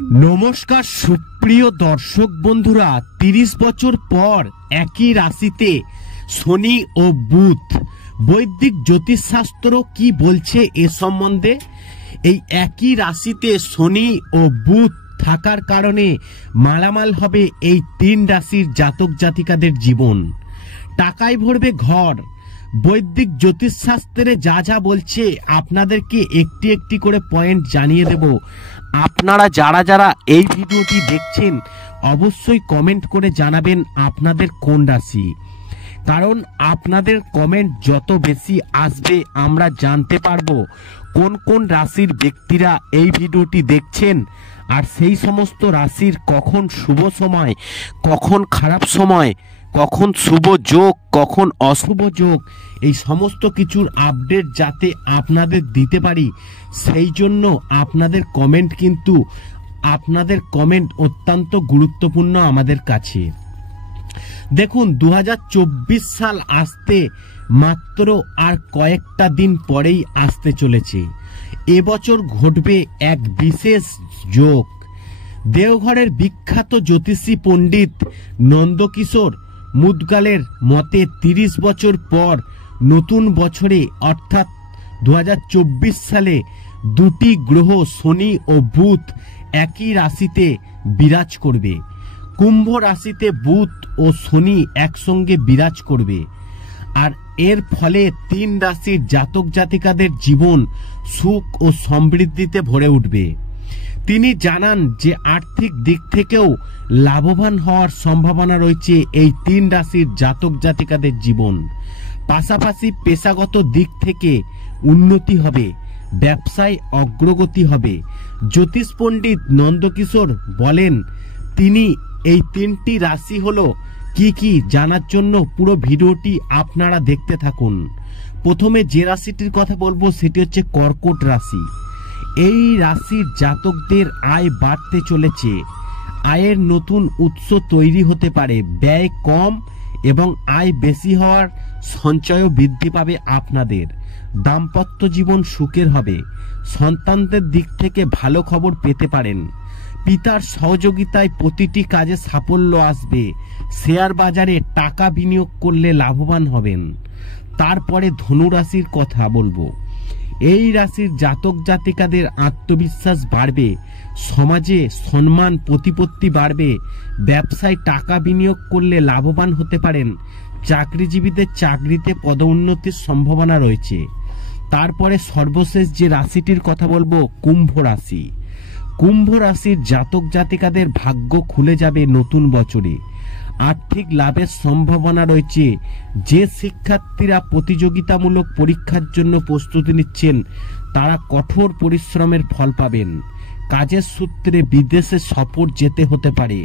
নমস্কার সুপ্রিয় দর্শক বন্ধুরা, 30 বছর পর একই রাশিতে শনি ও বুধ, বৈদিক জ্যোতিষশাস্ত্র কি বলছে এ সম্বন্ধে? এই একই রাশিতে শনি ও বুধ থাকার কারণে মালামাল হবে এই 3 রাশির জাতক জাতিকাদের জীবন। টাকায় ভরবে ঘর। বৈদিক জ্যোতিষশাস্ত্রে যা যা বলছে আপনাদেরকে একটি একটি করে পয়েন্ট জানিয়ে দেব। আপনারা যারা যারা এই ভিডিওটি দেখছেন অবশ্যই কমেন্ট করে জানাবেন আপনাদের কোন রাশি, কারণ আপনাদের কমেন্ট যত বেশি আসবে আমরা জানতে পারবো কোন কোন রাশির ব্যক্তিরা এই ভিডিওটি দেখছেন, আর সেই সমস্ত রাশির কখন শুভ সময়, কখন খারাপ সময়, কখন শুভ যোগ, কখন অশুভ যোগ, এই সমস্ত কিছুর আপডেট যাতে আপনাদের দিতে পারি সেই জন্য আপনাদের কমেন্ট অত্যন্ত গুরুত্বপূর্ণ আমাদের কাছে। দেখুন, 2024 সাল আসতে মাত্র আর কয়েকটা দিন পরেই আসতে চলেছে। এবছর ঘটবে এক বিশেষ যোগ। দেওঘরের বিখ্যাত জ্যোতিষী পণ্ডিত নন্দকিশোর মুদগালের মতে 30 বছর পর নতুন বছরে অর্থাৎ 2024 সালে দুটি গ্রহ শনি ও বুধ একই রাশিতে বিরাজ করবে। কুম্ভ রাশিতে বুধ ও শনি একসঙ্গে বিরাজ করবে, আর এর ফলে 3 রাশির জাতক জাতিকাদের জীবন সুখ ও সমৃদ্ধিতে ভরে উঠবে। তিনি জানান যে আর্থিক দিক থেকেও লাভবান হওয়ার সম্ভাবনা রয়েছে এই 3 রাশির জাতক জাতিকাদের জীবন। পাশাপাশি পেশাগত দিক থেকে উন্নতি হবে, ব্যবসায় অগ্রগতি হবে। জ্যোতিষ পণ্ডিত নন্দকিশোর বলেন, তিনি এই 3টি রাশি হলো কি কি জানার জন্য পুরো ভিডিওটি আপনারা দেখতে থাকুন। প্রথমে যে রাশিটির কথা বলবো সেটি হচ্ছে কর্কট রাশি। এই রাশির জাতকদের আয় বাড়তে চলেছে। আয়ের নতুন উৎস তৈরি হতে পারে। ব্যয় কম এবং আয় বেশি হওয়ার সঞ্চয়ও বৃদ্ধি পাবে আপনাদের। দাম্পত্য জীবন সুখের হবে। সন্তানদের দিক থেকে ভালো খবর পেতে পারেন। পিতার সহযোগিতায় প্রতিটি কাজে সাফল্য আসবে। শেয়ার বাজারে টাকা বিনিয়োগ করলে লাভবান হবেন। তারপরে ধনু রাশির কথা বলবো। এই রাশির জাতক জাতিকাদের আত্মবিশ্বাস বাড়বে, সমাজে সম্মান প্রতিপত্তি বাড়বে, ব্যবসায় টাকা বিনিয়োগ করলে লাভবান হতে পারেন। চাকরিজীবীদের চাকরিতে পদোন্নতির সম্ভাবনা রয়েছে। তারপরে সর্বশেষ যে রাশিটির কথা বলবো, কুম্ভ রাশি। কুম্ভ রাশির জাতক জাতিকাদের ভাগ্য খুলে যাবে নতুন বছরে। আর্থিক লাভের সম্ভাবনা রয়েছে। যে শিক্ষার্থীরা প্রতিযোগিতামূলক পরীক্ষার জন্য প্রস্তুতি নিচ্ছেন তারা কঠোর পরিশ্রমের ফল পাবেন। কাজের সূত্রে বিদেশে সফর যেতে হতে পারে।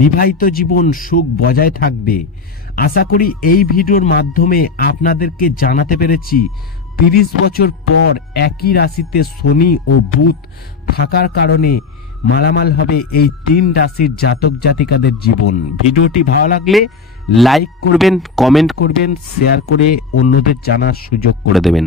বিবাহিত জীবন সুখ বজায় থাকবে। আশা করি এই ভিডিওর মাধ্যমে আপনাদেরকে জানাতে পেরেছি 30 বছর পর একই রাশিতে শনি ও বুধ থাকার কারণে মালামাল হবে এই 3 রাশির জাতক জাতিকাদের জীবন। ভিডিওটি ভালো লাগলে লাইক করবেন, কমেন্ট করবেন, শেয়ার করে অন্যদের জানার সুযোগ করে দেবেন।